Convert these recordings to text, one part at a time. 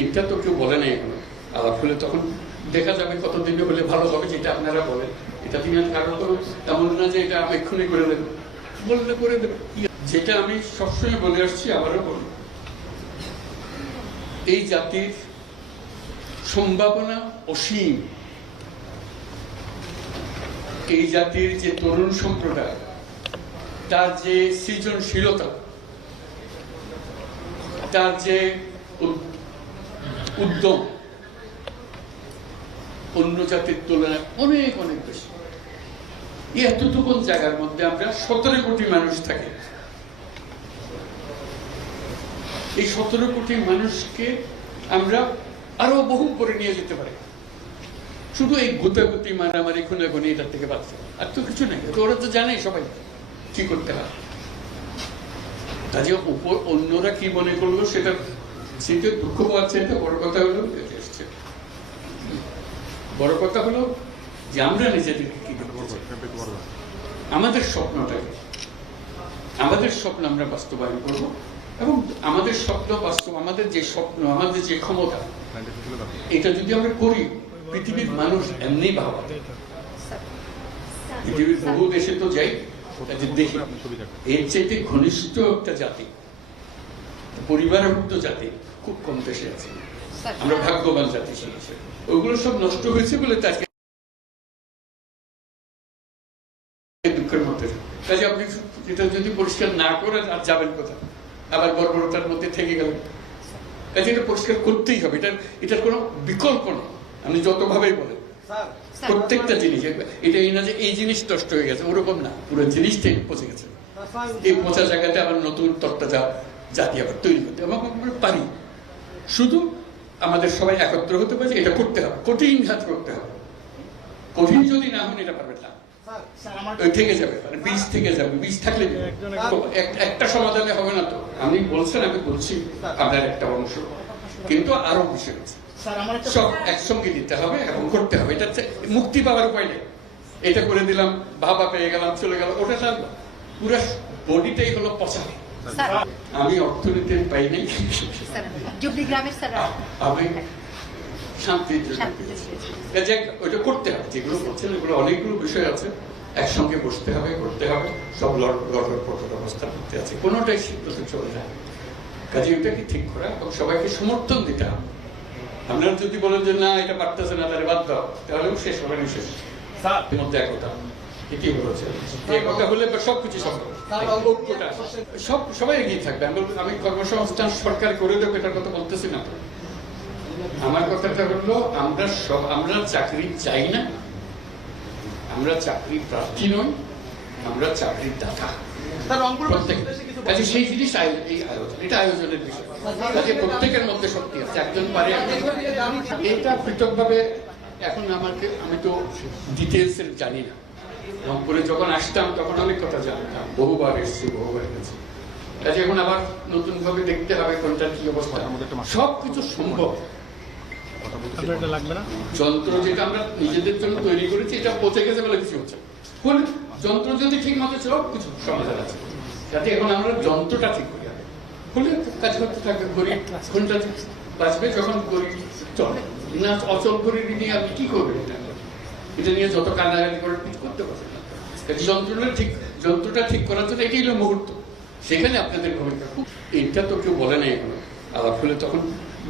এটা তো কেউ বলে নাই এখনও। আলাপ হলে তখন দেখা যাবে কত দিনে হলে ভালো হবে যেটা আপনারা বলেন। এটা আর কারণ তো তেমন না যে এটা আমি এক্ষুনি করে দেবো বললে করে দেবে। যেটা আমি সবসময় বলে আসছি, আবারও বলি এই জাতির সম্ভাবনা অসীম। এই জাতির যে তরুণ সম্প্রদায়, তার যে সৃজনশীলতা, তার যে উদ্যম। অন্য জাতির তুলনায় অনেক অনেক বেশি। এতটুকু জায়গার মধ্যে আমরা সতেরো কোটি মানুষ থাকি। এই সতেরো কোটি মানুষকে আমরা আরও বহু করে নিয়ে যেতে পারি। শুধু এই গুতাগুতি, মারামারি, খুনাখুনি এটার থেকে বাঁচতে আর তো কিছু নেই ওরা তো জানে সবাই কি করতে হয়। কাজে অন্যরা কি মনে করল সেটা সেটা দুঃখ পাচ্ছে এটা বড় কথা হলো এটা এসছে। বড় কথা হলো যে আমরা নিজেদেরকে কি আমাদের স্বপ্নটাকে আমাদের স্বপ্ন আমরা বাস্তবায়ন করব এবং আমাদের স্বপ্ন বাস্তব, আমাদের যে স্বপ্ন, আমাদের যে ক্ষমতা, এটা যদি আমরা করি, পৃথিবীর মানুষ এমনি ভাবা। পৃথিবীর বহু দেশে তো যাই দেখি, এর চাইতে ঘনিষ্ঠ একটা জাতি। পরিবারভুক্ত জাতি খুব কম দেশে আছে। আমরা ভাগ্যবান জাতি। ওগুলো সব নষ্ট হয়েছে বলে তাকে দুঃখের মধ্যে কাজে আপনি এটা যদি পরিষ্কার না করে আর যাবেন কোথায়? আবার বর্বরতার মধ্যে থেকে গেলেন কাজে এটা পরিষ্কার করতেই হবে। এটার এটার কোনো বিকল্প নেই। আপনি যতভাবেই বলেন। প্রত্যেকটা জিনিস। এটা এই না যে এই জিনিস নষ্ট হয়ে গেছে ওরকম না। পুরো জিনিসটাই পচে গেছে। এই পচা জায়গাতে আবার নতুন তত্ত্বা জাতি আবার তৈরি করতে এবং আমরা পারি। শুধু আমাদের সবাই একত্র হতে পারে এটা করতে হবে কঠিন কাজ করতে হবে। কঠিন যদি না হন এটা পারবেন না। থেকে যাবে মানে বীজ থেকে যাবে বীজ থাকলে একটা সমাধানে হবে না তো। আপনি বলছেন আমি বলছি আপনার একটা অংশ। কিন্তু আরও বিষয় আছে স্যার আমার একটা সব একসঙ্গে দিতে হবে এবং করতে হবে। এটা হচ্ছে মুক্তি পাওয়ার উপায় নেই। এটা করে দিলাম বাবা পেয়ে গেলাম চলে গেল ওটা পুরো বডিটাই হলো পচা। আমি অর্থনীতি পাই নাই স্যার জুবলি গ্রামের স্যার। আমি শান্তির ওইটা করতে হবে যেগুলো করছেন এগুলো অনেকগুলো বিষয় আছে। একসঙ্গে বসতে হবে করতে হবে। সব লড় লড়ার পটর অবস্থা করতে আছে। কোনোটাই সিদ্ধতে চলে যায় কাজে ওইটাকে ঠিক করা? এবং সবাইকে সমর্থন দিতে হবে। আপনারা যদি বলেন যে না এটা পারতেছে না তাহলে বাদ দাও। তাহলেও শেষ হবে না শেষ। স্যার এর মধ্যে একতা। এটি হচ্ছে একতা হলে সব কিছু সম্ভব। ঐক্যটা সব সবাই এগিয়ে থাকবে। আমি কর্মসংস্থান সরকার করে দেবো এটার কথা বলতেছি না। আমার কথাটা হলো আমরা সব আমরা চাকরি চাই না। আমরা চাকরি প্রার্থী নই আমরা চাকরির দাতা। স্যার রংপুর প্রত্যেক কাজে সেই জিনিস এই আয়োজন এটা আয়োজনের বিষয়। প্রত্যেকের মধ্যে শক্তি আছে একজন পারে এটা পৃথকভাবে এখন আমাকে আমি তো ডিটেলস জানি না। রংপুরে যখন আসতাম তখন অনেক কথা জানতাম। বহুবার এসেছি বহুবার গেছি। কাজে এখন আবার নতুন ভাবে দেখতে হবে কোনটার কি অবস্থা। সব কিছু সম্ভব। যন্ত্র যেটা আমরা নিজেদের জন্য তৈরি করেছি এটা পচে গেছে বলে কিছু হচ্ছে না। হলে যন্ত্র যদি ঠিক মতো সব কিছু সমাধান আছে। যাতে এখন আমরা যন্ত্রটা ঠিক করি। হলে কাজ করতে থাকবে গরিব কোনটা বাঁচবে যখন গরিব চলে। না অচল গরিব নিয়ে আপনি কি করবেন এটা? এটা নিয়ে যত কান্নাকানি করে, ঠিক করতে পারবেন না। যন্ত্রটা ঠিক যন্ত্রটা ঠিক করার জন্য এটাই হলো মুহূর্ত। সেখানে আপনাদের ভূমিকা খুব এটা তো কেউ বলে নাই এখনও। আলাপ হলে তখন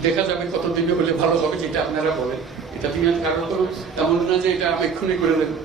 দেখা যাবে কত দিনে হলে ভালো হবে, যেটা আপনারা বলেন। এটা তিনি কারণ তেমন না যে এটা আমি এক্ষুনি করে দেবো